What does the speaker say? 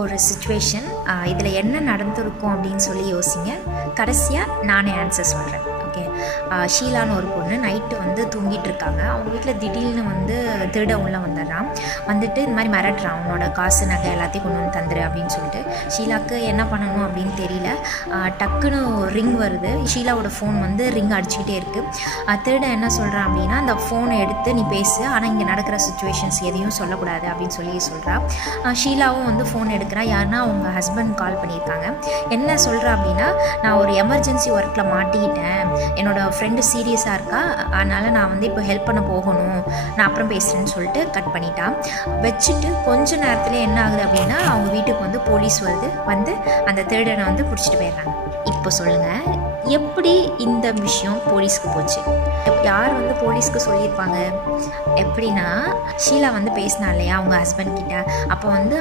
ஒரு சிச்சுவேஷன், இதில் என்ன நடந்திருக்கும் அப்படின்னு சொல்லி யோசிங்க. கடைசியாக நானே ஆன்சர் சொல்கிறேன். ஓகே, ஷீலான்னு ஒரு பொண்ணு நைட்டு வந்து தூங்கிட்டு இருக்காங்க. அவங்க வீட்டில் திடீர்னு வந்து திருட உள்ளே வந்துடுறான். வந்துட்டு இந்த மாதிரி மிரட்டுறான், அவனோட காசு நகை எல்லாத்தையும் கொண்டு வந்து தந்துரு அப்படின்னு சொல்லிட்டு. ஷீலாவுக்கு என்ன பண்ணணும் அப்படின்னு தெரியல. டக்குன்னு ரிங் வருது. ஷீலாவோட ஃபோன் வந்து ரிங் அடிச்சுக்கிட்டே இருக்குது. திருடன் என்ன சொல்கிறான் அப்படின்னா, அந்த ஃபோனை எடுத்து நீ பேசு, ஆனால் இங்கே நடக்கிற சுச்சுவேஷன்ஸ் எதையும் சொல்லக்கூடாது அப்படின்னு சொல்லி சொல்கிறா. ஷீலாவும் வந்து ஃபோன் எடுக்கிறா. யாருன்னா அவங்க ஹஸ்பண்ட் கால் பண்ணியிருக்காங்க. என்ன சொல்கிறா அப்படின்னா, நான் ஒரு எமர்ஜென்சி ஒர்க்கில் மாட்டிக்கிட்டேன், என்னோடய ஃப்ரெண்டு சீரியஸாக இருக்கா, அதனால் நான் வந்து இப்போ ஹெல்ப் பண்ண போகணும், நான் அப்புறம் பேசுகிறேன்னு சொல்லிட்டு கட் பண்ணிட்டான். வச்சுட்டு கொஞ்ச நேரத்தில் என்ன ஆகுது அப்படின்னா, அவங்க வீட்டுக்கு வந்து போலீஸ் வருது. வந்து அந்த திருடனை வந்து பிடிச்சிட்டு போயிடுறாங்க. இப்போ சொல்லுங்கள், எப்படி இந்த விஷயம் போலீஸ்க்கு போச்சு? யார் வந்து போலீஸ்க்கு சொல்லியிருப்பாங்க? எப்படின்னா, ஷீலா வந்து பேசினா இல்லையா அவங்க ஹஸ்பண்ட் கிட்ட. அப்போ வந்து